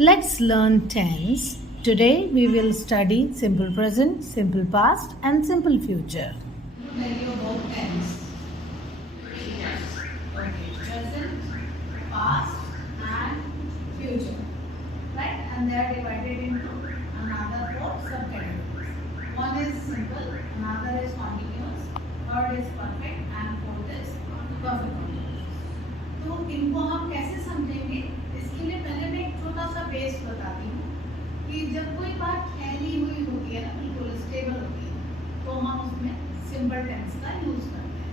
Let's learn tense. Today we will study simple present, simple past and simple future. Tell you about tense. Okay, present, past and future. Right? And they are divided into another 4 subcategories. One is simple, another is continuous, third is perfect and fourth is perfect continuous. तो इनको हम कैसे समझेंगे? इसके लिए पहले मैं एक छोटा सा बेस बताती हूँ कि जब कोई बात फैली हुई होती है ना, बिल्कुल स्टेबल होती है, तो हम उसमें सिंपल टेंस का यूज करते हैं।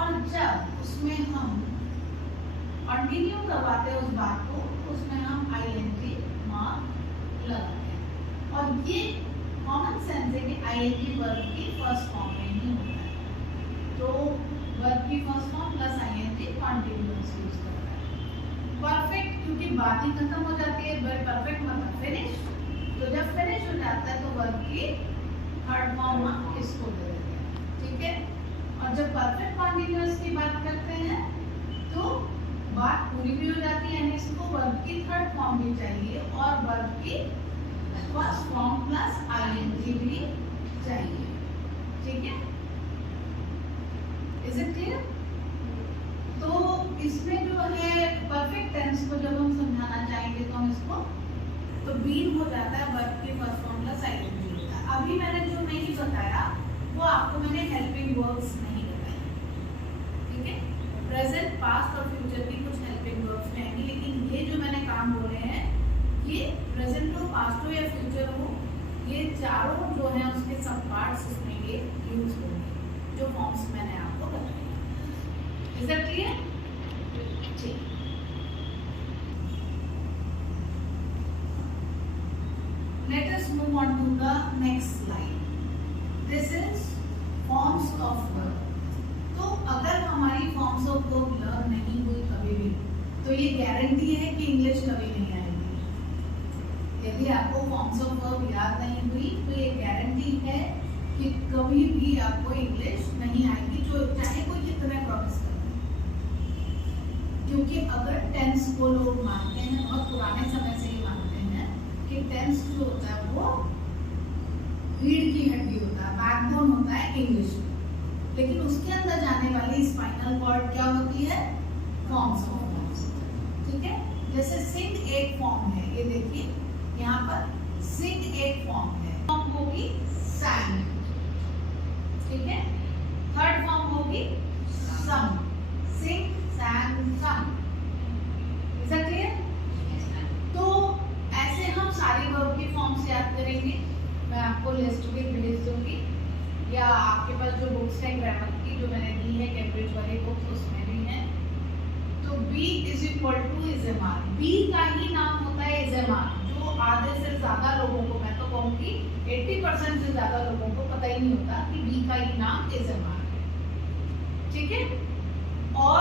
और जब उसमें हम कंटिन्यू करवाते हैं उस बात को, तो उसमें हम आईएनजी मार्क लगाते हैं। और ये कॉमन सेंस है कि आईएनजी वर्ब की फर्स्ट फॉर्म में ही होता है, तो वर्ब की first form plus ING continuous use करता है। परफेक्ट क्योंकि बात ही खत्म हो जाती है, वर्ब परफेक्ट मतलब फिनिश, तो जब फिनिश हो जाता है तो वर्ब की थर्ड फॉर्म हम इसको दे देते हैं, ठीक है। और जब परफेक्ट कंटिन्यूअस की बात करते हैं तो बात पूरी भी हो जाती है, यानी इसको वर्ब की थर्ड फॉर्म भी चाहिए और वर्ब की फर्स्ट फॉर्म प्लस आईएनजी भी चाहिए, ठीक है। Is it clear? तो इसमें जो है परफेक्ट टेंस को जब हम समझाना चाहेंगे तो हम इसको तो बीन हो जाता है वर्ब की फर्स्ट फॉर्म प्लस आईएनजी होता है। अभी मैंने जो नहीं बताया वो आपको मैंने हेल्पिंग वर्ब्स नहीं बताए, ठीक है। प्रेजेंट, पास्ट और फ्यूचर की कुछ हेल्पिंग वर्ब्स रहेंगी, लेकिन ये जो मैंने काम बोले हैं ये प्रेजेंट हो, पास्ट हो या फ्यूचर हो, ये चारों जो है उसके सब पार्ट्स इसमें ये यूज होंगे जो फॉर्म्स मैंने आपको बताए। Is that clear? ठीक। Let us move on to the next slide. This is forms of verb. तो अगर हमारी forms of verb लर्न नहीं हुई कभी भी, तो ये गारंटी है कि इंग्लिश कभी नहीं आएगी। यदि आपको forms of verb याद नहीं हुई तो ये गारंटी है कि कभी भी आपको इंग्लिश नहीं आएगी, जो चाहे कोई कितना प्रॉमिस करे। क्योंकि अगर टेंस को लोग मानते हैं और पुराने समय से ही मानते हैं कि टेंस जो होता है वो रीढ़ की हड्डी होता है, बैकबोन होता है इंग्लिश में, लेकिन उसके अंदर जाने वाली स्पाइनल कॉर्ड क्या होती है? फॉर्म्स ऑफ वर्ब्स, ठीक है। जैसे सिंग एक फॉर्म है, ये देखिए यहाँ पर सिंग एक फॉर्म है, फॉर्म होगी sang, ठीक है। थर्ड फॉर्म होगी sung, sing, sang, sung। Is that clear? तो ऐसे हम सारी वर्ब की फॉर्म्स याद करेंगे। मैं आपको लिस्ट भी भेज दूंगी, या आपके पास जो बुक्स हैं ग्रामर की जो मैंने दी है कैम्ब्रिज वाली बुक्स उसमें भी है। तो be is equal to is am are, be का ही नाम होता है इजेमार, जो आधे से ज्यादा लोगों को, मैं तो कहूँगी 80% से ज्यादा लोगों को पता ही नहीं होता कि बी का ही नाम इजेमार है, ठीक है। और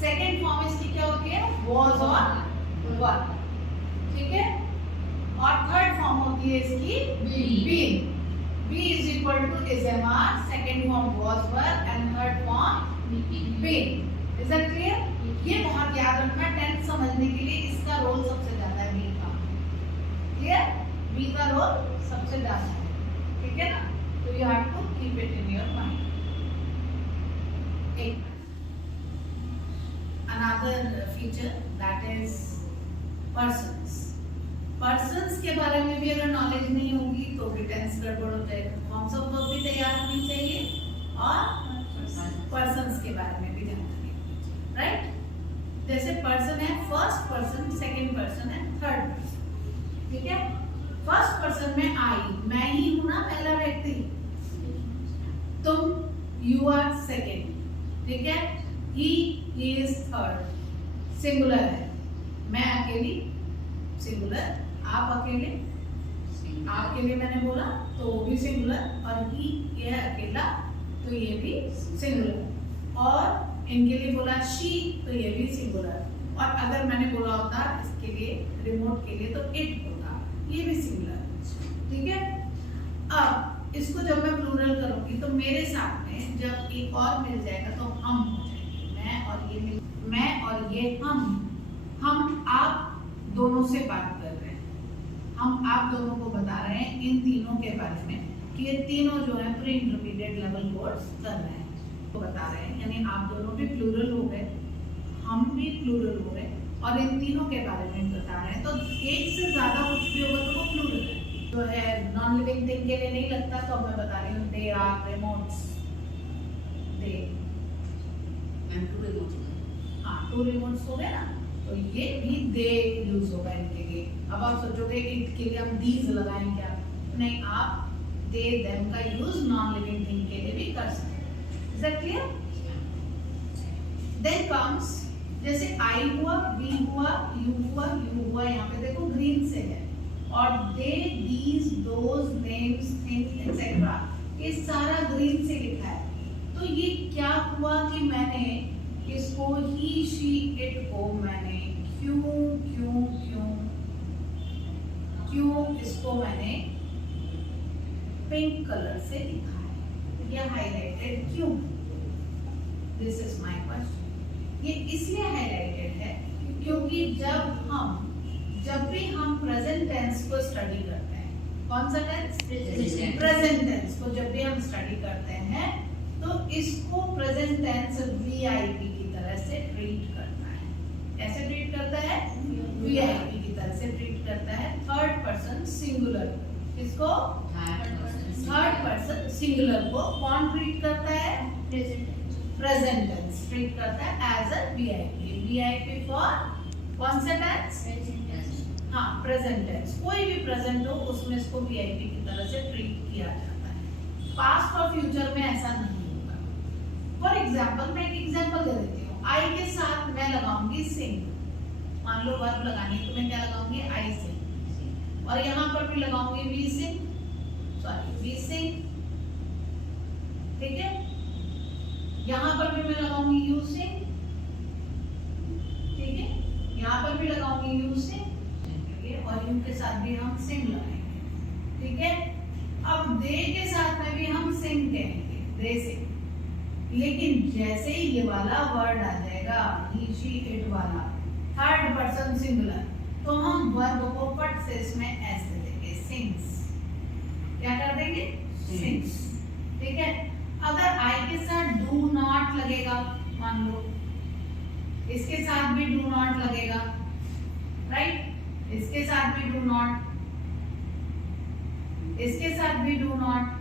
सेकेंड फॉर्म इसकी क्या होती है? वॉज और वर, ठीक है। और थर्ड फॉर्म होती है इसकी been, be is equal to is am are, second form was were and third form been. Is that clear? ये बहुत याद रखना टेंस समझने के लिए, इसका रोल सबसे ज्यादा है बी का, क्लियर? बी का रोल सबसे ज्यादा है, ठीक है ना। तो you have to keep it in your mind. एक another feature that is persons. Persons के बारे में भी अगर नॉलेज नहीं होगी तो भी टेंस गड़बड़ हो जाएगा। फॉर्म्स ऑफ वर्ब भी तैयार होनी चाहिए और पर्सन्स के बारे में भी जानकारी होनी चाहिए, राइट। जैसे पर्सन है फर्स्ट पर्सन, सेकंड पर्सन है थर्ड पर्सन, ठीक है। फर्स्ट पर्सन में आई, मैं ही हूं ना पहला व्यक्ति, तुम यू आर सेकंड, ठीक है। ही इज थर्ड, सिंगुलर है, मैं अकेली सिंगुलर, आप अकेले, आपके लिए मैंने बोला तो वो भी सिंगुलर, और ही ये है अकेला तो ये भी सिंगुलर, और इनके लिए बोला शी तो ये भी सिंगुलर, और अगर मैंने बोला होता इसके लिए रिमोट के लिए तो इट होता, ये भी सिंगुलर, ठीक है। अब इसको जब मैं प्लूरल करूंगी तो मेरे साथ में जब एक और मिल जाएगा तो हम हो जाएंगे, मैं और ये हम, हम आप दोनों से बात कर रहे हैं, हम आप दोनों को बता रहे हैं इन तीनों के बारे में कि ये तीनों जो है प्री इंटरमीडिएट लेवल कोर्स कर रहे हैं, तो बता रहे हैं, यानी आप दोनों भी प्लूरल हो गए, हम भी प्लूरल हो गए और इन तीनों के बारे में बता रहे हैं। तो एक से ज्यादा कुछ भी होगा तो वो प्लूरल है। जो है नॉन लिविंग थिंग के लिए नहीं लगता, तो मैं बता रही हूँ दे आर रिमोट्स, दे, हाँ 2 रिमोट्स हो गए ना, तो ये भी दे यूज होगा इनके लिए। अब आप सोचोगे इट के लिए हम दीज लगाएं क्या, नहीं, आप दे देम का यूज नॉन लिविंग थिंग के लिए भी कर सकते हैं। Is that clear? Then comes, जैसे आई हुआ, वी हुआ, यू हुआ, यू हुआ, यहाँ पे देखो ग्रीन से है, और they, these, those, names, things etcetera, ये सारा ग्रीन से लिखा है। तो ये क्या हुआ कि मैंने इसको ही, शी, इट को मैंने क्यों इसको मैंने पिंक कलर से लिखा है, ये हाईलाइटेड क्यों? This is my question. ये इसलिए हाईलाइटेड है क्योंकि जब भी हम प्रेजेंट टेंस को स्टडी करते हैं, कौन सा टेंस? प्रेजेंट टेंस को जब भी हम स्टडी करते हैं तो इसको प्रेजेंट टेंस वीआईपी की तरह से ट्रीट करता है। कैसे ट्रीट करता है? वीआईपी की तरह से ट्रीट करता है। थर्ड पर्सन सिंगुलर, किसको? थर्ड पर्सन सिंगुलर को कौन ट्रीट करता है? प्रेजेंट टेंस ट्रीट करता है as a VIP. VIP for कौन सा टेंस? हाँ, प्रेजेंट टेंस। कोई भी प्रेजेंट हो उसमें इसको वीआईपी की तरह से ट्रीट किया जाता है। पास्ट और फ्यूचर में ऐसा नहीं होगा। फॉर एग्जाम्पल, मैं एक एग्जाम्पल दे देती हूँ। आई के साथ मैं लगाऊंगी सिंग, मान लो वर्ब लगानी है तो मैं क्या लगाऊंगी? आई सिंग। और यहाँ पर भी लगाऊंगी वी सिंग, वी सिंग, ठीक है। यहाँ पर भी मैं लगाऊंगी यू सिंग, ठीक है। यहाँ पर भी लगाऊंगी यू सिंग, और यू के साथ भी हम सिंग लगाएंगे, ठीक है। अब दे के साथ में भी हम सिंग कहेंगे, दे सिंग। लेकिन जैसे ही ये वाला वर्ड आ जाएगा, ही, शी, इट वाला, थर्ड पर्सन सिंगुलर, तो हम वर्ब को फट से इसमें एस दे देंगे, सिंग्स। क्या कर देंगे? सिंग्स, ठीक है। अगर आई के साथ डू नॉट लगेगा, मान लो इसके साथ भी डू नॉट लगेगा, राइट, इसके साथ भी डू नॉट, इसके साथ भी डू नॉट,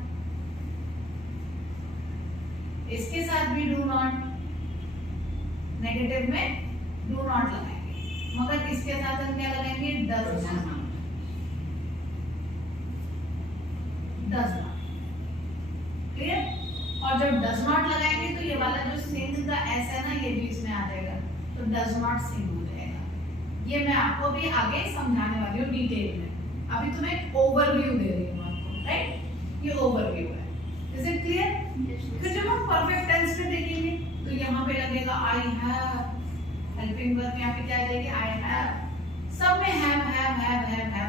इसके साथ भी डू नॉट, नेगेटिव में डू नॉट लगाएंगे, मगर इसके साथ हम क्या लगाएंगे? Does not, does not, clear. और जब डज नॉट लगाएंगे तो ये वाला जो सिंग का एस है ना, ये भी इसमें आ जाएगा, तो डज नॉट सिंग हो जाएगा। ये मैं आपको भी आगे समझाने वाली हूँ डिटेल में, अभी तो मैं एक ओवरव्यू दे रही हूँ आपको, राइट। ये ओवरव्यू है, इज इट क्लियर? फिर जब हम परफेक्ट टेंस में देखेंगे तो यहाँ पे लगेगा आई हैव, हेल्पिंग वर्ब यहाँ पे क्या आ जाएगी? I have. सब में हैव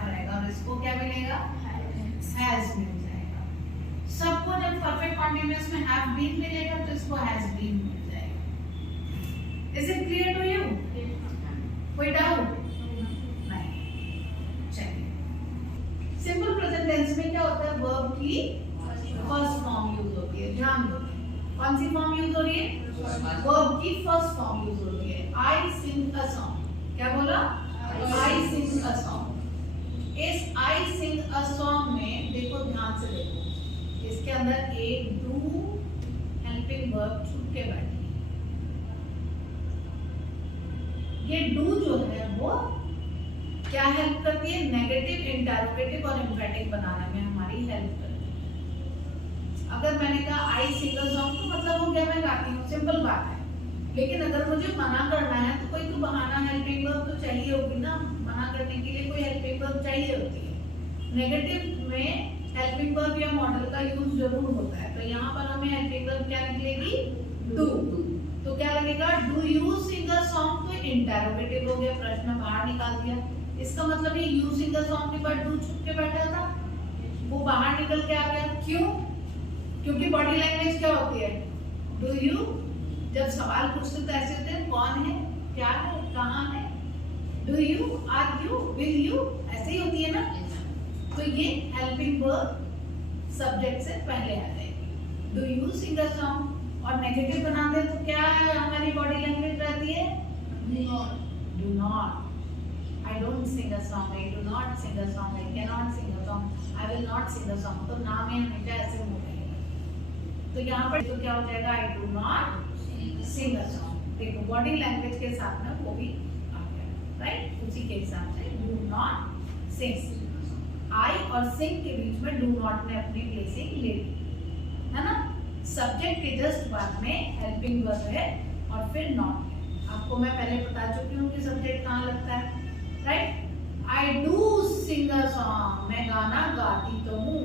रहेगा, और इसको क्या मिलेगा? हैज मिल जाएगा। सबको जब परफेक्ट कॉन्टिन्यूअस में हैव बीन मिलेगा तो इसको हैज बीन मिल जाएगा। Is it clear to you? कोई डाउट नहीं? चलिए, सिंपल प्रेजेंट टेंस में क्या होता है? वर्ब की फर्स्ट फॉर्म यूज होती है। ध्यान दो, कौन सी फॉर्म यूज हो रही है? वर्ब की फर्स्ट फॉर्म यूज होती है। आई सिंग अ सॉन्ग, क्या बोला? आई सिंग अ सॉन्ग। इस आई सिंग अ सॉन्ग में देखो, ध्यान से देखो, इसके अंदर एक डू हेल्पिंग वर्ब छुप के बैठी है। ये डू जो है वो क्या हेल्प करती है? नेगेटिव, इंटरोगेटिव और एम्फेटिक बनाने में हमारी हेल्प करती है। अगर मैंने कहा आई सिंग अ सॉन्ग तो मतलब हो गया मैं गाती हूँ, सिंपल बात है। लेकिन अगर मुझे मना करना है तो कोई तो बहाना, हेल्पिंग वर्ब तो चाहिए होगी ना, मना करने के लिए कोई हेल्पिंग वर्ब चाहिए होती है। नेगेटिव में हेल्पिंग वर्ब या मॉडल का यूज जरूर होता है, तो यहाँ पर हमें हेल्पिंग वर्ब क्या निकलेगी? डू। तो क्या लगेगा? Do you sing a song, तो इंटरोगेटिव हो गया, प्रश्न बाहर निकाल दिया। इसका मतलब ये यू सिंग अ सॉन्ग के बाद डू छुप के बैठा था, वो बाहर निकल के आ गया। क्यों? क्योंकि बॉडी लैंग्वेज क्या होती है? Do you. जब सवाल पूछते तो ऐसे होते हैं, कौन है, क्या है, कहाँ है, do you, are you, will you, ऐसे ही होती है ना। तो ये हेल्पिंग वर्ब सब्जेक्ट से पहले आ जाएगी। Do you sing a song, और नेगेटिव बना दे तो क्या हमारी बॉडी लैंग्वेज रहती है? Do not. I don't sing a song, I do not sing a song, I cannot sing a song, I will not sing a song। तो ना में हमेशा ऐसे हो रहेगा। तो यहाँ पर तो क्या हो जाएगा? I do not sing a song। देखो बॉडी लैंग्वेज के साथ में वो भी आ गया, राइट? उसी के हिसाब से do not sing। I और sing के बीच में do not ने अपनी प्लेसिंग ले ली, है ना? सब्जेक्ट के जस्ट बाद में हेल्पिंग वर्ब है और फिर नॉट है। आपको मैं पहले बता चुकी हूँ कि सब्जेक्ट कहाँ लगता है, right? I do sing a song, मैं गाना गाती तो हूँ।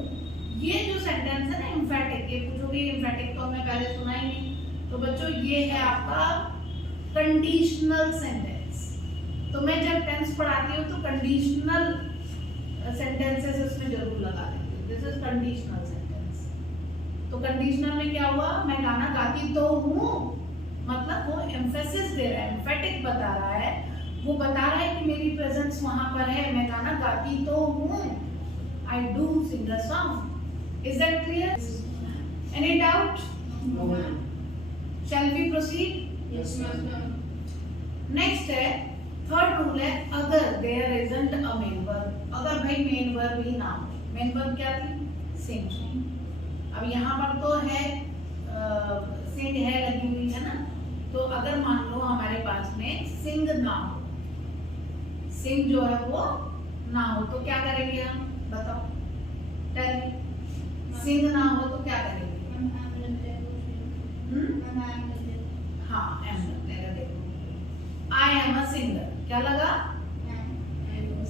ये जो सेंटेंस है ना एम्फेटिक, ये पूछोगे एम्फेटिक तो हमने पहले सुना ही नहीं। तो बच्चों ये है आपका कंडीशनल सेंटेंस। तो मैं जब टेंस पढ़ाती हूँ तो कंडीशनल सेंटेंसेस इसमें जरूर लगा देती हूँ। This is conditional sentence. तो कंडीशनल में क्या हुआ? मैं गाना गाती तो हूँ, मतलब वो एम्फेसिस दे रहा है, एम्फेटिक बता रहा है, वो बता रहा है कि मेरी प्रेजेंस वहां पर है, मैं गाना गाती तो हूँ। I do sing a song. Is that clear? Any doubt? Shall we proceed? Next है थर्ड रूल है, अगर there isn't a main verb. अगर भाई मेन वर्ब ही ना हो। मेन वर्ब क्या थी? सिंग। अब यहाँ पर तो है सिंग है लगी हुई है ना। तो अगर मान लो हमारे पास में सिंग ना हो, सिंग जो है वो ना हो, तो क्या करेंगे हम? बताओ, टेल मी। सिंग ना हो तो क्या करेंगे? हाँ, एम लगेगा। देखो आई एम अ सिंगर, क्या लगा?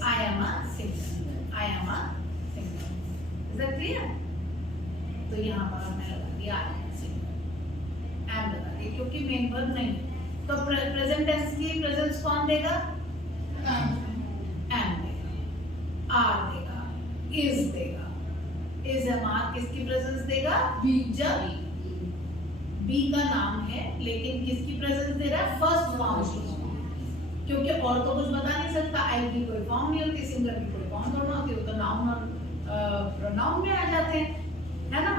I am a singer, I am a singer. Is that clear? तो यहाँ पर हमने लगा दिया आई एम सिंगर, एम लगा दिया, क्योंकि मेन वर्ब नहीं। तो प्रेजेंट टेंस की प्रेजेंस कौन देगा? एम देगा, आर देगा, इज देगा। इज एम आर किसकी प्रेजेंस देगा? बी। जब बी का नाम है लेकिन किसकी प्रेजेंस दे रहा है? फर्स्ट फॉर्म की, क्योंकि और तो कुछ बता नहीं सकता। आई की कोई फॉर्म नहीं होती, सिंगर की कोई फॉर्म थोड़ा होती, वो तो नाउन और प्रोनाउन में आ जाते हैं, है ना?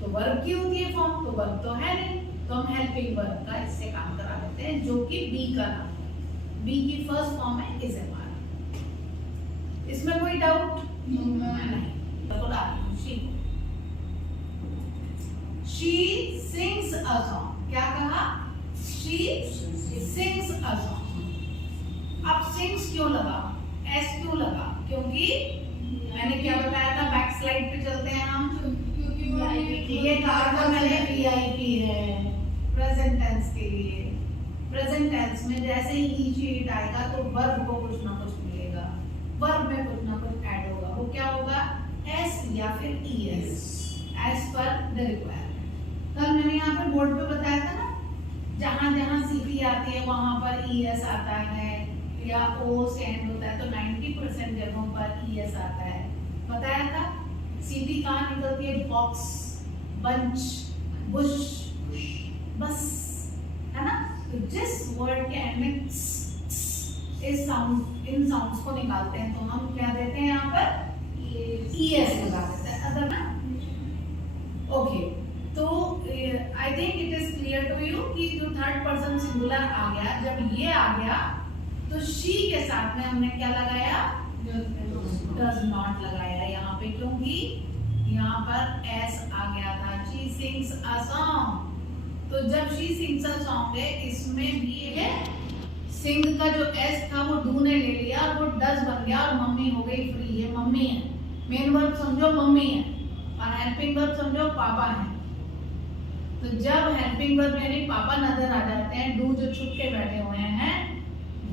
तो वर्ब की होती है फॉर्म, तो वर्ब तो है नहीं, तो हम हेल्पिंग वर्ब का इससे काम करा लेते हैं, जो कि बी का नाम है। बी की फर्स्ट फॉर्म है इज एम आर। इसमें कोई डाउट नहीं? She sings a song. क्या कहा? She sings a song. अब सिंग्स क्यों लगा? एस क्यों लगा? क्योंकि मैंने क्या बताया था, बैक स्लाइड पे चलते हैं हम। ये कहा था मैंने वीआईपी है प्रेजेंट टेंस के लिए। प्रेजेंट टेंस में जैसे ही ईच आएगा तो वर्ब को कुछ ना कुछ मिलेगा, वर्ब में कुछ ना कुछ ऐड होगा। वो क्या होगा? एस या फिर ES, as per the requirement. कल मैंने यहाँ पे बोर्ड पे बताया था ना, जहाँ जहाँ सीपी आती है वहां पर ईएस आता है या ओ से एंड होता है, तो 90% जगहों पर ईएस आता है। बताया था। सीपी कहाँ निकलती है? बॉक्स, बंच, बुश, बस, है ना? तो जिस वर्ड के एंड में इस साउंड, इन साउंड्स को निकालते हैं तो हम क्या देते हैं यहाँ पर? ईएस लगा देते हैं। अगर ना ओके, तो I think it is clear to you कि जो थर्ड पर्सन सिंगुलर आ गया, जब ये आ गया तो शी के साथ में हमने क्या लगाया? डज नॉट लगाया यहाँ पे, क्योंकि यहाँ पर एस आ गया था। शी सिंग्स अ सॉन्ग, तो जब शी सिंग्स अ सॉन्ग है, इसमें भी है सिंग का जो एस था वो डू ने ले लिया और वो डज बन गया और मम्मी हो गई फ्री। है मम्मी है, मेन वर्ब समझो मम्मी है और हेल्पिंग वर्ब समझो पापा है। तो जब हेल्पिंग वर्ब यानी पापा नजर आ जाते हैं, डू जो छुप के बैठे हुए हैं,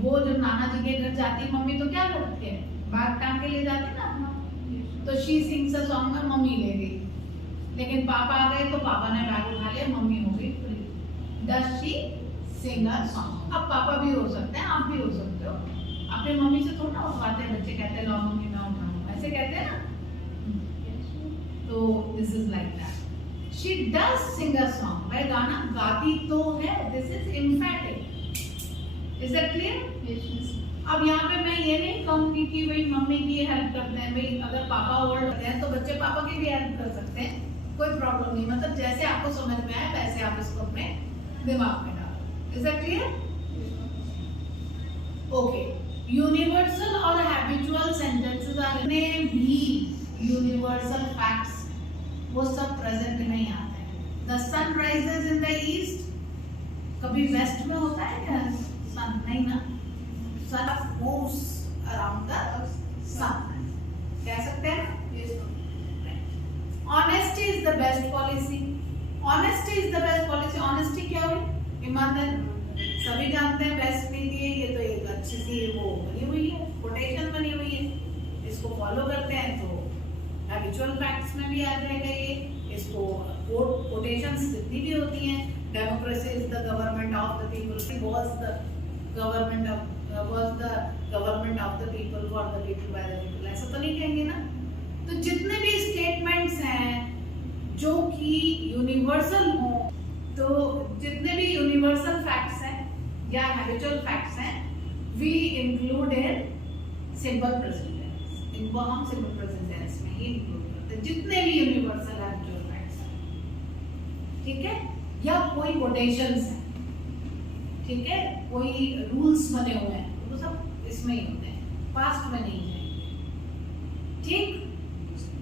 वो जब नाना जी के घर जाती है मम्मी तो क्या करती है? बैग टांग के ले जाती ना अपना। तो शी सिंग्स अ सॉन्ग में मम्मी ले गई, लेकिन पापा आ गए तो पापा ने बैग उठा लिया, मम्मी हो गई free. Does she Singh a song? अब पापा भी हो सकते हैं, आप भी हो सकते हो। अपनी मम्मी से थोड़ा उठवाते हैं बच्चे, कहते हैं लो मम्मी मैं उठाऊंगा, ऐसे कहते हैं ना। तो this is like that. She does sing a song. वह गाना गाती तो है। This is emphatic. Is that clear? Yes. अब यहाँ पे मैं ये नहीं कहूँगी कि भाई मम्मी की हेल्प करते हैं, भाई अगर पापा वर्ड करते हैं तो बच्चे पापा की भी हेल्प कर सकते हैं, कोई प्रॉब्लम नहीं। मतलब जैसे आपको समझ में आए वैसे आप इसको अपने दिमाग में डालो। Is that clear? Okay, universal और हैबिचुअल सेंटेंसेस आर भी यूनिवर्सल फैक्ट्स वो सब प्रेजेंट नहीं आते हैं। The sun rises in the east, कभी वेस्ट में होता है क्या सन? नहीं ना। Sun moves around the sun, कह सकते हैं। Honesty is the best policy, honesty is the best policy. Honesty क्या हुई? ईमानदारी। सभी जानते हैं बेस्ट नीति है, ये तो एक अच्छी सी वो बनी हुई है, कोटेशन बनी हुई है, इसको फॉलो करते हैं तो हैबिचुअल फैक्ट्स में भी आ जाएगा ये। इसको कोटेशंस जितनी भी होती हैं, democracy is the government of the people, was the government of the people, for the people, by the people, ऐसा तो नहीं कहेंगे ना। तो जितने भी स्टेटमेंट्स हैं जो कि यूनिवर्सल हो, तो जितने भी यूनिवर्सल फैक्ट्स हैं या हैबिचुअल फैक्ट्स हैं, we include in simple present tense. इनको हम सिंपल प्रेजेंट टेंस में ही इंक्लूड करते हैं, जितने भी यूनिवर्सल हैबिचुअल फैक्ट्स हैं, ठीक है। या कोई कोटेशंस हैं, ठीक है, कोई रूल्स बने हुए हैं, वो सब इसमें ही होते हैं, पास्ट में नहीं है, ठीक।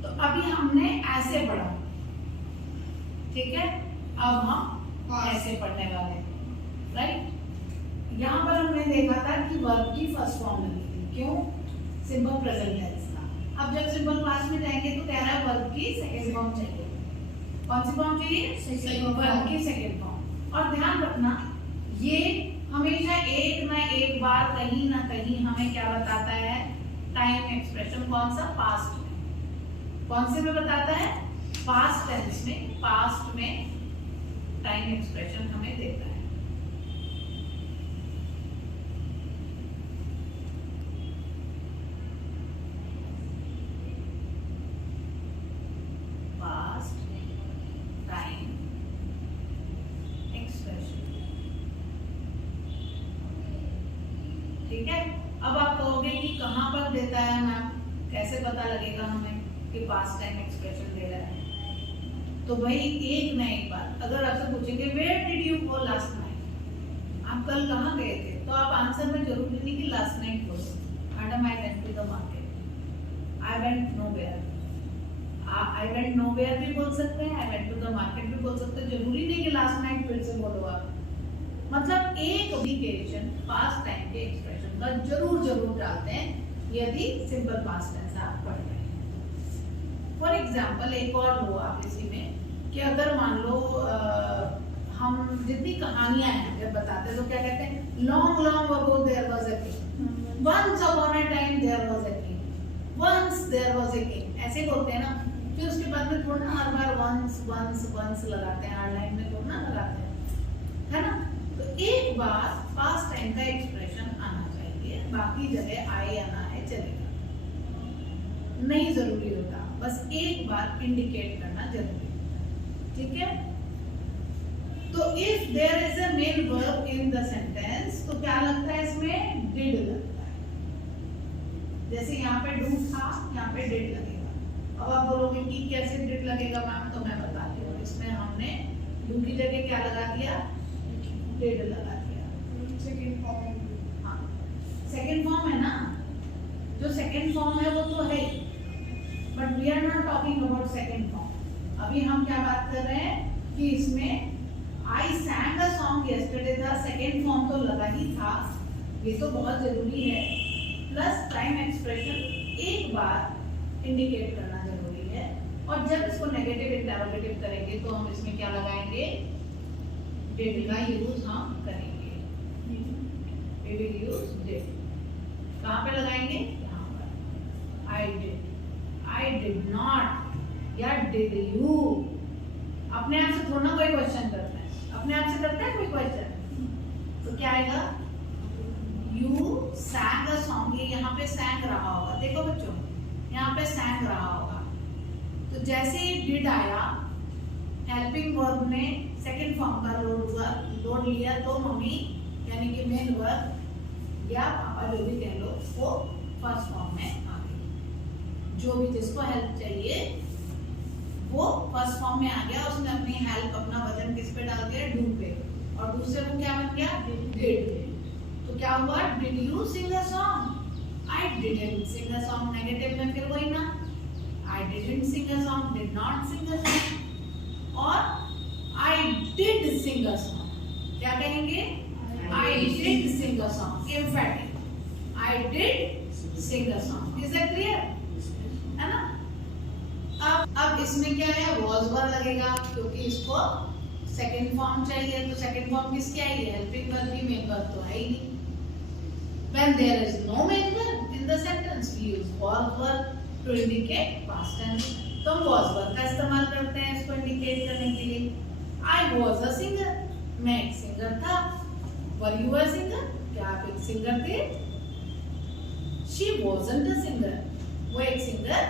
तो अभी हमने ऐसे पढ़ा, ठीक है, अब हम ऐसे पढ़ने वाले हैं, राइट। यहाँ पर हमने देखा था कि वर्ब की फर्स्ट फॉर्म लगी थी, क्यों? सिंपल प्रेजेंट टेंस का। अब जब सिंपल पास्ट में जाएंगे तो कह रहा है वर्ब की सेकंड फॉर्म चाहिए। कौन सी फॉर्म चाहिए? वर्ब की सेकंड फॉर्म। और ध्यान रखना, ये हमेशा एक ना एक बार कहीं ना कहीं हमें क्या बताता है? Time expression. कौन सा? पास्ट में। कौन से में बताता है? पास्ट टेंस में। पास्ट में टाइम एक्सप्रेशन हमें देता है। पास्ट टाइम एक्सप्रेशन, ठीक है। अब आप कहोगे कि कहां पर देता है मैम, कैसे पता लगेगा हमें कि पास्ट टाइम एक्सप्रेशन दे रहा है? तो भाई एक ना एक बार अगर आपसे पूछेंगे where did you go last night, आप कल कहाँ गए थे, तो आप आंसर में जरूरी नहीं कि लास्ट नाइट बोलो। Madam I went to the market, I went nowhere. I went nowhere भी बोल सकते हैं, I went to the market भी बोल सकते हैं, जरूरी नहीं कि लास्ट नाइट फिर से बोलो आप। मतलब एक इंडिकेशन पास्ट टाइम के एक्सप्रेशन का जरूर डालते हैं यदि सिंपल पास्ट टेंस आप पढ़ रहे हैं। फॉर एग्जाम्पल एक और लो आप इसी में कि अगर मान लो हम जितनी कहानियां हैं जब बताते हैं तो क्या कहते हैं? Long long ago there was a king, once upon a time there was a king, once there was a king, ऐसे बोलते हैं ना। फिर उसके बाद में थोड़ा हर बार वंस वंस वंस लगाते हैं, हर लाइन में थोड़ा लगाते हैं, है ना। तो एक बार पास्ट टाइम का एक्सप्रेशन आना चाहिए, बाकी जगह आए आना है चलेगा, नहीं जरूरी होता, बस एक बार इंडिकेट करना जरूरी है, ठीक है। तो if there is a main verb in the sentence तो क्या लगता है इसमें? डिड लगता है। जैसे यहाँ पे डू था, यहाँ पे डिड लगेगा। अब आप बोलोगे कि कैसे डिड लगेगा मैम, तो मैं बताती हूँ। इसमें हमने डू की जगह क्या लगा दिया? डिड लगा दिया। सेकंड फॉर्म, हाँ सेकंड फॉर्म है ना, जो सेकंड फॉर्म है वो तो है, but we are not talking about second form. अभी हम क्या बात कर रहे हैं कि इसमें I sang a song yesterday था, सेकंड फॉर्म तो लगा ही था, ये तो बहुत जरूरी है। प्लस टाइम एक्सप्रेशन एक बार इंडिकेट करना जरूरी है। और जब इसको नेगेटिव इंटरोगेटिव करेंगे तो हम इसमें क्या लगाएंगे? डिड का यूज हम करेंगे। We will use did. कहाँ पे लगाएंगे? यहाँ पर। आई डिड नॉट या डिड यू। अपने आप से थोड़ा कोई क्वेश्चन करता है, अपने आप से करता है कोई क्वेश्चन, तो क्या आएगा? You सैंग a song. ये यहाँ पे सैंग रहा होगा, देखो बच्चों यहाँ पे सैंग रहा होगा। तो जैसे ही डिड आया, हेल्पिंग वर्ब ने सेकंड फॉर्म का लोड लिया, तो मम्मी यानी कि मेन वर्ब या पापा जो भी कह लो वो फर्स्ट फॉर्म में आ गई। जो भी जिसको हेल्प चाहिए वो फर्स्ट फॉर्म में आ गया, उसने अपनी हेल्प अपना वजन किस पे डाल दिया, डू पे, और दूसरे को क्या बन गया, डिड। तो क्या हुआ, did you sing a song, I didn't sing a song. Negative में फिर वही ना, I didn't sing a song, did not sing a song, और I did sing a song. क्या कहेंगे, I did sing a song, emphatic, I did sing a song. Is that clear, है ना। अब इसमें क्या है, was verb लगेगा, क्योंकि इसको सेकंड फॉर्म चाहिए, तो सेकंड फॉर्म किसकी आएगी, हेल्पिंग वर्ब की, मेन वर्ब तो है ही नहीं। When there is no main verb in the sentence, we use was verb to indicate past tense। तो हम was verb का इस्तेमाल करते हैं इसको इंडिकेट करने के लिए। I was a singer, मैं एक सिंगर था। Were you a singer, क्या आप एक सिंगर थे। She wasn't a singer, वो एक सिंगर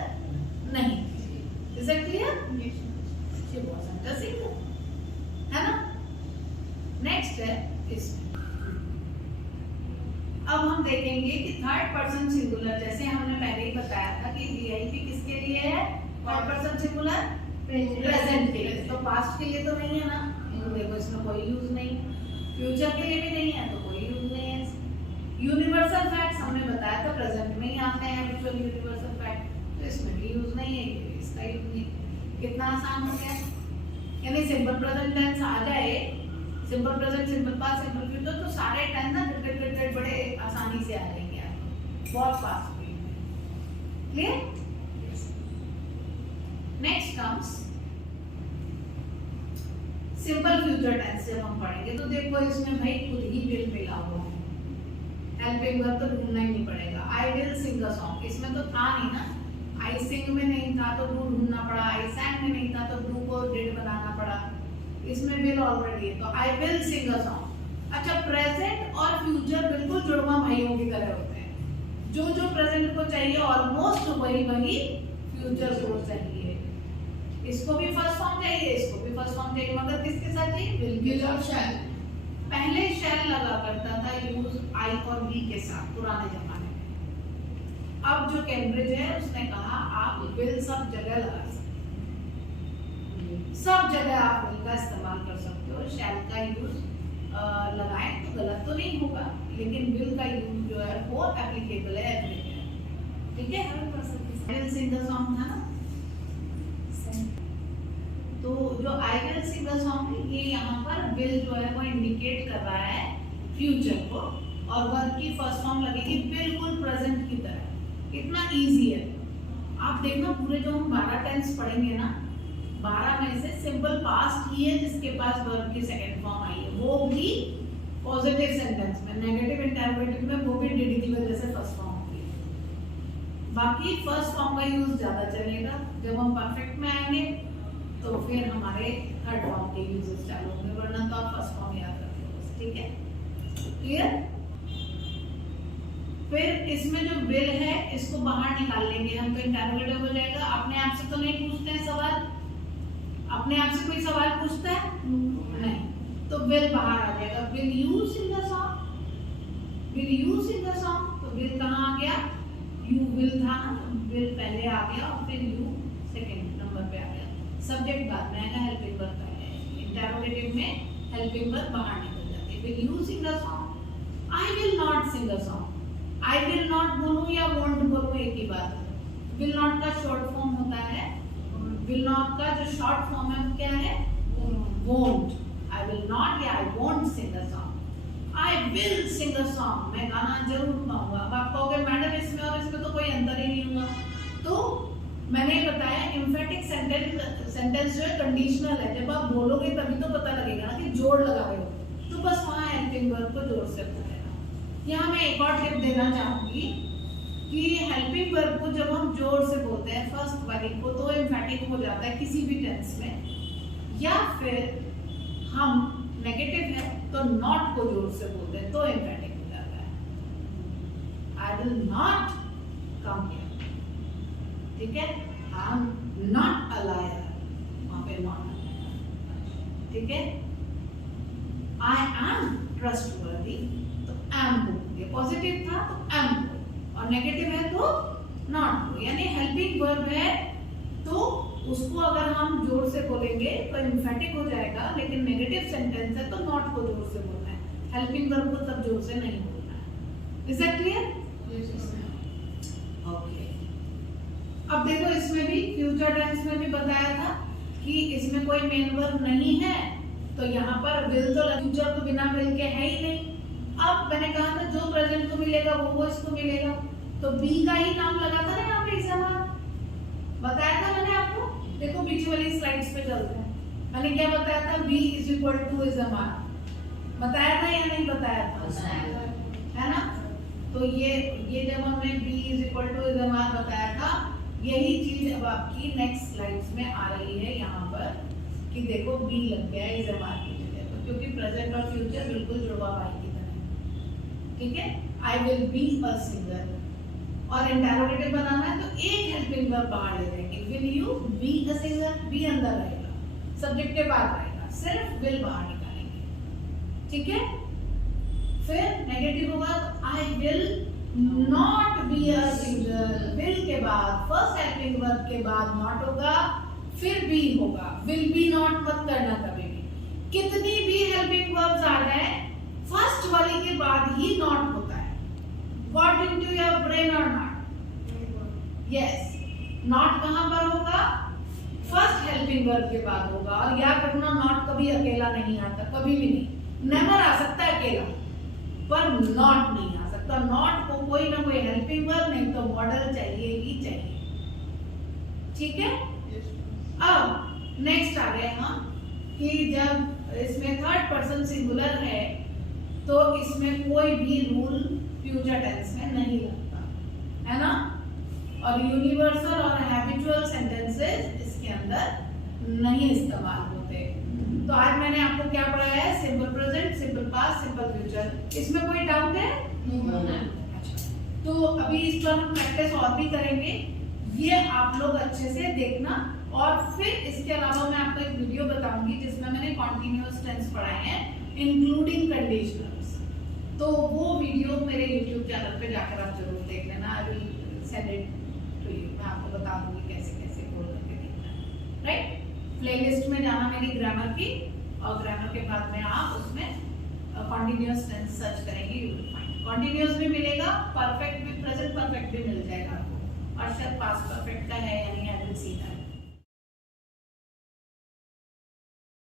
नहीं थी। Is that clear? She wasn't a singer, है ना। नेक्स्ट है इसमें, अब हम देखेंगे कि थर्ड पर्सन सिंगुलर, जैसे हमने पहले ही बताया था कि वीआईपी किसके लिए है, थर्ड पर्सन सिंगुलर प्रेजेंट के लिए, तो पास्ट के लिए तो नहीं है ना, तो देखो इसमें कोई यूज नहीं, फ्यूचर के लिए भी नहीं है तो कोई यूज नहीं है। यूनिवर्सल फैक्ट्स हमने बताया था प्रेजेंट में ही आते हैं एक्चुअली यूनिवर्सल फैक्ट, तो इसमें भी यूज नहीं है, इसका यूज नहीं। कितना आसान हो गया, यानी सिंपल प्रेजेंट टेंस आ जाए, simple present, simple past, simple future, तो सारे टेंस ना डिटेल बड़े आसानी से आ जाएंगे आपको, बहुत फास्ट वे में। Clear. Next comes simple future tense. जब हम पढ़ेंगे तो देखो इसमें भाई खुद ही विल मिला हुआ है, हेल्पिंग वर्ब तो ढूंढना ही नहीं पड़ेगा। आई विल सिंग अ सॉन्ग, इसमें तो था नहीं ना, आई सिंग में नहीं था तो डू ढूंढना पड़ा, आई सैंग में नहीं था तो डू को डिड बनाना पड़ा, इसमें विल ऑलरेडी है तो आई विल सिंग अ सॉन्ग। अच्छा, प्रेजेंट और फ्यूचर बिल्कुल जुड़वा भाइयों की तरह होते हैं, जो जो प्रेजेंट को चाहिए ऑलमोस्ट वही वही फ्यूचर को चाहिए। इसको भी फर्स्ट फॉर्म चाहिए, इसको भी फर्स्ट फॉर्म चाहिए, मगर किसके साथ चाहिए, विल और शैल। पहले शैल लगा करता था यूज आई और बी के साथ पुराने जमाने में, अब जो कैम्ब्रिज है उसने कहा आप विल सब जगह लगा सकते हो, सब जगह आप विल का इस्तेमाल कर सकते हो। शैल का यूज लगाएं तो गलत तो नहीं होगा, लेकिन विल का यूज जो है वो एप्लीकेबल है एवरीवेयर, ठीक है। हर person will sing the song था ना, तो जो I will sing the song, ये यहाँ पर विल जो है वो इंडिकेट कर रहा है फ्यूचर को, और वर्ब की फर्स्ट फॉर्म लगेगी बिल्कुल प्रेजेंट की तरह। कितना इजी है, आप देखना पूरे जो हम 12 टेंस पढ़ेंगे ना, 12 में से सिंपल पास्ट ही है जिसके पास वर्ब की सेकंड फॉर्म आई है, वो भी पॉजिटिव सेंटेंस में। नेगेटिव इंटरोगेटिव में वो भी डिड की वजह से फर्स्ट फॉर्म होगी, बाकी फर्स्ट फॉर्म का यूज ज्यादा चलेगा। जब हम परफेक्ट में आएंगे तो फिर हमारे थर्ड फॉर्म के यूजेस चालू होंगे, वरना तो आप फर्स्ट फॉर्म याद रखिए, ठीक है। क्लियर। फिर इसमें जो विल है इसको बाहर निकाल लेंगे हम, तो इंटरोगेटिव हो जाएगा। अपने आप से तो नहीं पूछते हैं सवाल, अपने आप से कोई सवाल पूछता है नहीं, तो विल बाहर आ जाएगा। Will you sing the song, will you sing the song, तो विल कहाँ आ गया, यू विल था ना, विल पहले आ गया और फिर यू सेकंड नंबर पे आ गया, सब्जेक्ट बाद में आएगा, हेल्पिंग वर्ब पहले। इंटरोगेटिव में हेल्पिंग वर्ब बाहर निकल जाती है। Will you sing the song, I will not sing the song. I will not बोलूं या वोंट बोलूं एक ही बात है। विल नॉट का शॉर्ट फॉर्म होता है, विल नॉट का जो शॉर्ट फॉर्म है वो क्या है, वोंट। आई विल नॉट या I won't sing a song. I will sing a song, मैं गाना जरूर गाऊंगा। अब आप कहोगे मैडम इसमें और इसमें तो कोई अंतर ही नहीं हुआ, तो मैंने बताया एम्फेटिक सेंटेंस जो है कंडीशनल है, जब आप बोलोगे तभी तो पता लगेगा ना कि जोड़ लगा रहे हो, तो बस वहाँ हेल्पिंग वर्ब को जोड़ से बताएगा। यहाँ मैं एक और टिप देना चाहूंगी कि हेल्पिंग वर्ब को जब हम जोर से बोलते हैं फर्स्ट वाली को, तो एम्फेटिक हो जाता है किसी भी टेंस में, या फिर हम नेगेटिव है तो नॉट को जोर से बोलते हैं तो एम्फेटिक हो जाता है। I will not come here, ठीक है। I am not a liar, वहां पे नॉट, ठीक है। आई एम ट्रस्टवर्दी, तो एम बोलेंगे। पॉजिटिव था तो एम और नेगेटिव है तो नॉट। यानी हेल्पिंग वर्ब है तो उसको अगर हम जोर से बोलेंगे तो एम्फेटिक हो जाएगा, लेकिन नेगेटिव सेंटेंस है तो नॉट को जोर से बोलना है, हेल्पिंग वर्ब को तब जोर से नहीं बोलना है। Is that clear? ओके। अब देखो इसमें भी फ्यूचर टेंस में भी बताया था कि इसमें कोई मेन वर्ब नहीं है तो यहाँ पर विल तो फ्यूचर तो बिना विल के है ही नहीं। अब मैंने कहा था जो प्रेजेंट को मिलेगा वो इसको मिलेगा, तो बी का ही नाम लगा था ना यहाँ पे एग्जाम बताया था मैंने आपको। देखो पीछे वाली स्लाइड्स पे चलते हैं। मैंने क्या बताया था? Be is equal to is बताया था या नहीं बताया था? है ना? तो ये जब हमने b is equal to is बताया था, यही चीज अब आपकी नेक्स्ट स्लाइड्स में आ रही है यहाँ पर कि देखो b लग गया इज की जगह पर, क्योंकि प्रेजेंट और फ्यूचर बिल्कुल जुड़वा हुआ की तरह। ठीक है, I will be a singer और इंटरोगेटिव बनाना है तो एक हेल्पिंग वर्ब बाहर ले जाएंगे। Will you be a singer, be अंदर रहेगा, सब्जेक्ट के बाद रहेगा, सिर्फ विल बाहर निकालेंगे। ठीक है, फिर नेगेटिव होगा तो आई will not be a singer, will के बाद फर्स्ट हेल्पिंग वर्ब के बाद नॉट होगा, फिर बी होगा। विल बी नॉट मत करना कभी भी, कितनी भी हेल्पिंग वर्ब्स आ जाए फर्स्ट वाली के बाद ही नॉट होता है। Got into your brain or not? Yes. Not कहाँ पर होगा? फर्स्ट हेल्पिंग वर्ब के बाद होगा। और याद रखना नॉट कभी अकेला नहीं आता, कभी भी नहीं। नेवर आ सकता है अकेला, पर नॉट नहीं आ सकता। नॉट को कोई ना कोई हेल्पिंग वर्ब नहीं तो मॉडल चाहिए ही चाहिए। ठीक है? अब नेक्स्ट आ गए हम कि जब इसमें थर्ड पर्सन सिंगुलर है तो इसमें कोई भी रूल फ्यूचर टेंस में नहीं लगता, है ना? और यूनिवर्सल और हैबिचुअल सेंटेंसेस इसके अंदर नहीं इस्तेमाल होते। तो आज मैंने आपको क्या पढ़ाया है? Simple present, simple past, simple future. इसमें कोई डाउट है? अच्छा, तो अभी इस पर हम प्रैक्टिस और भी करेंगे, ये आप लोग अच्छे से देखना। और फिर इसके अलावा मैं आपको एक वीडियो बताऊंगी जिसमें मैंने कॉन्टिन्यूअस टेंस पढ़ाए हैं इंक्लूडिंग कंडीशनल्स। तो वो वीडियो मेरे YouTube चैनल पे जाकर आप जरूर देख लेना। I will send it to you. मैं आपको बता दूंगी कैसे कैसे खोल करके देखना है। राइट, प्लेलिस्ट में जाना मेरी ग्रामर की, और ग्रामर के बाद में आप उसमें कॉन्टिन्यूअस टेंस सर्च करेंगे, यू विल फाइंड। कॉन्टिन्यूअस भी मिलेगा, परफेक्ट भी, प्रेजेंट परफेक्ट भी मिल जाएगा आपको, और शायद पास्ट परफेक्ट का है या नहीं, आई विल सी दैट।